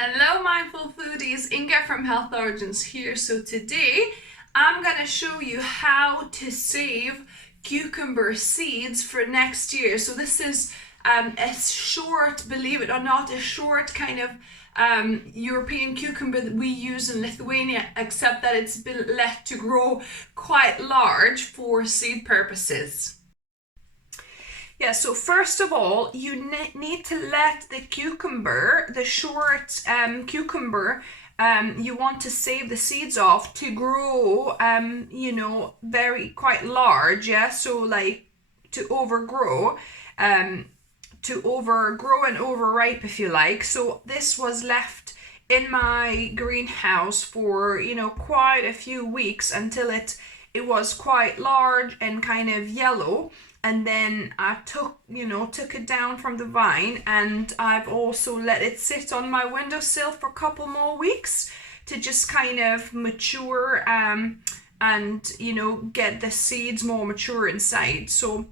Hello mindful foodies, Inga from Health Origins here. So today I'm going to show you how to save cucumber seeds for next year. So this is a short, believe it or not, a short kind of European cucumber that we use in Lithuania, except that it's been let to grow quite large for seed purposes. Yeah, so first of all, you need to let the cucumber, the short cucumber, you want to save the seeds off to grow, quite large, yeah? So like to overgrow and overripe, if you like. So this was left in my greenhouse for, quite a few weeks until it was quite large and kind of yellow. And then I took it down from the vine, and I've also let it sit on my windowsill for a couple more weeks to just kind of mature and get the seeds more mature inside. So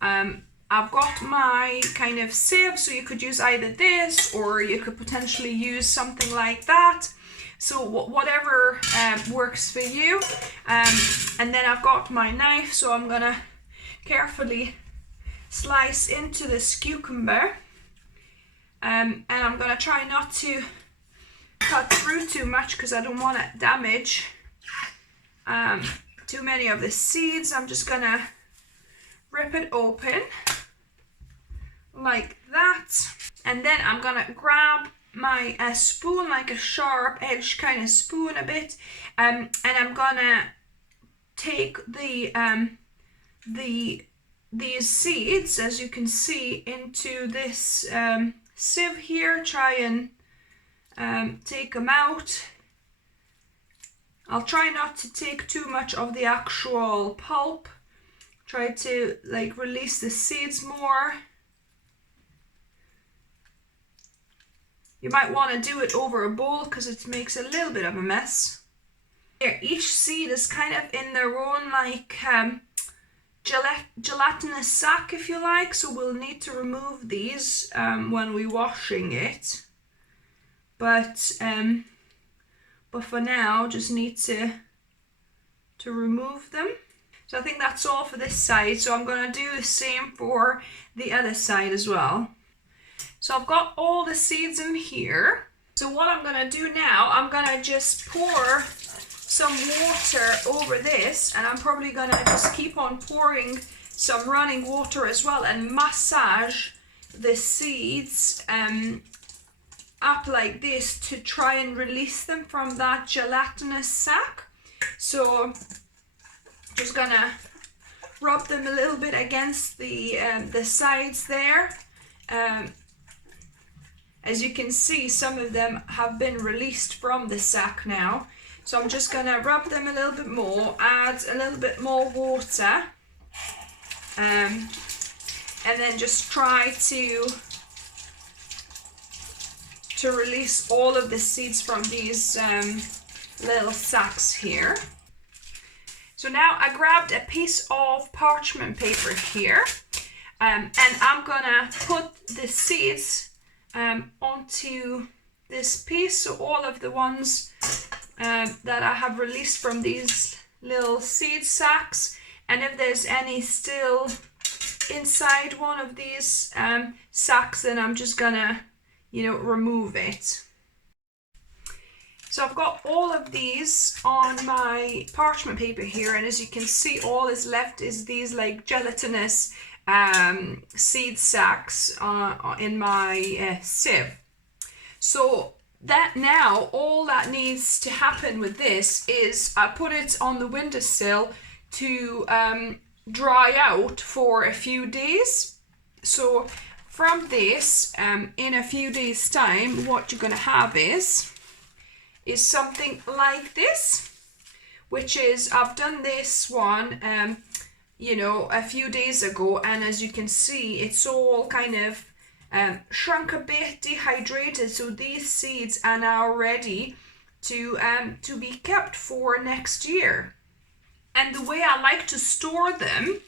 I've got my kind of sieve, so you could use either this or you could potentially use something like that. So whatever works for you. And then I've got my knife, so I'm gonna carefully slice into this cucumber, and I'm gonna try not to cut through too much because I don't want to damage too many of the seeds. I'm just gonna rip it open like that, and then I'm gonna grab my spoon, like a sharp edge kind of spoon a bit, and I'm gonna take these seeds, as you can see, into this sieve here. Try and take them out. I'll try not to take too much of the actual pulp. Try to release the seeds more. You might want to do it over a bowl because it makes a little bit of a mess. Here, each seed is kind of in their own gelatinous sac, if you like, so we'll need to remove these when we're washing it, but for now just need to remove them. So I think that's all for this side, so I'm going to do the same for the other side as well. So I've got all the seeds in here. So what I'm going to do now, I'm going to just pour some water over this, and I'm probably going to just keep on pouring some running water as well and massage the seeds up like this to try and release them from that gelatinous sac. So just gonna rub them a little bit against the sides there. As you can see, some of them have been released from the sac now. So I'm just going to rub them a little bit more, add a little bit more water, and then just try to release all of the seeds from these little sacs here. So now I grabbed a piece of parchment paper here, and I'm going to put the seeds onto this piece. So all of the ones that I have released from these little seed sacs, and if there's any still inside one of these sacs, then I'm just gonna remove it. So I've got all of these on my parchment paper here, and as you can see, all is left is these gelatinous seed sacs in my sieve. So that now, all that needs to happen with this is I put it on the windowsill to dry out for a few days. So from this, in a few days time, what you're going to have is something like this, which is, I've done this one a few days ago, and as you can see, it's all kind of shrunk a bit, dehydrated, so these seeds are now ready to be kept for next year. And the way I like to store them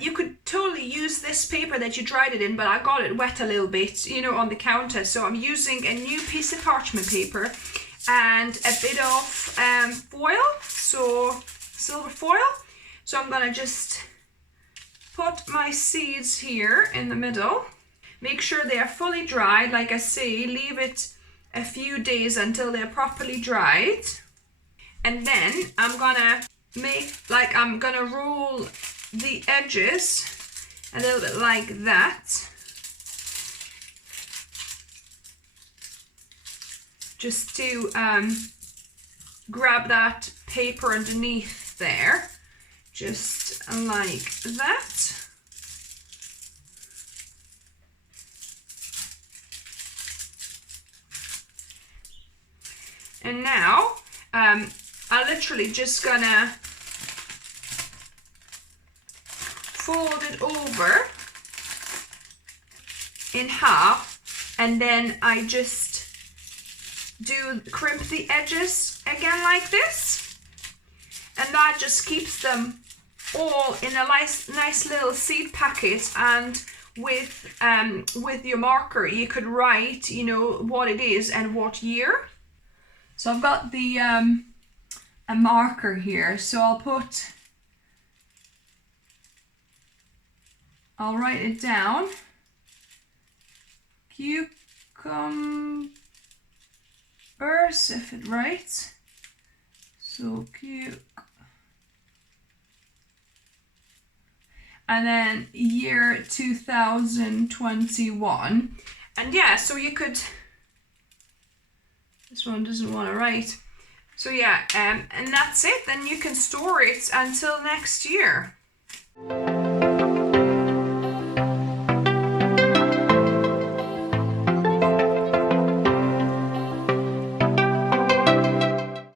You could totally use this paper that you dried it in, but I got it wet a little bit, you know, on the counter. So I'm using a new piece of parchment paper and a bit of foil, so silver foil. So I'm gonna just put my seeds here in the middle. Make sure they are fully dried. Like I say, leave it a few days until they're properly dried. And then I'm gonna roll the edges a little bit like that. Just to grab that paper underneath there. Just like that. And now I'm literally just gonna fold it over in half, and then I just crimp the edges again like this, and that just keeps them all in a nice little seed packet. And with your marker you could write, you know, what it is and what year. So I've got the a marker here, so I'll write it down. Cucumbers, if it writes. So and then year 2021. And yeah, so you could, this one doesn't want to write. So yeah, and that's it. Then you can store it until next year.